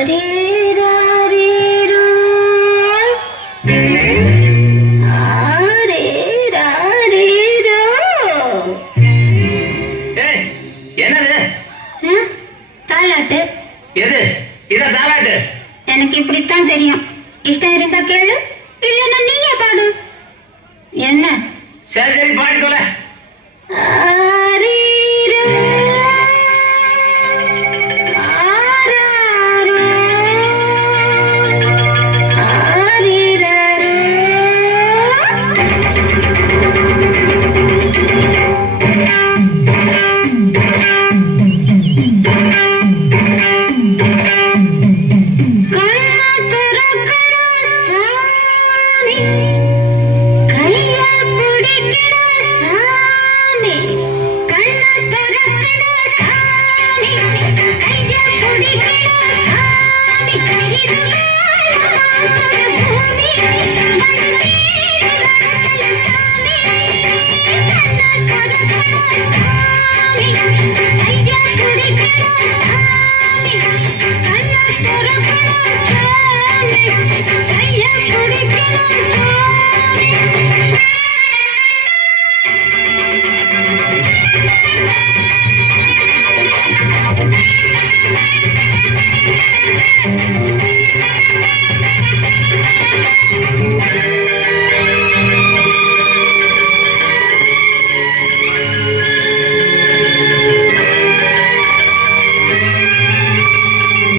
அரேராரேரோ. அரேராரேரோ. என்னது? தாலாட்டு. எது? இத தாலாட்டு? எனக்கு இப்படித்தான் தெரியும். இஷ்டம் இருந்தா கேளு, இல்லைன்னா நீயே பாடு. என்ன? சரி சரி பாடி தொலை.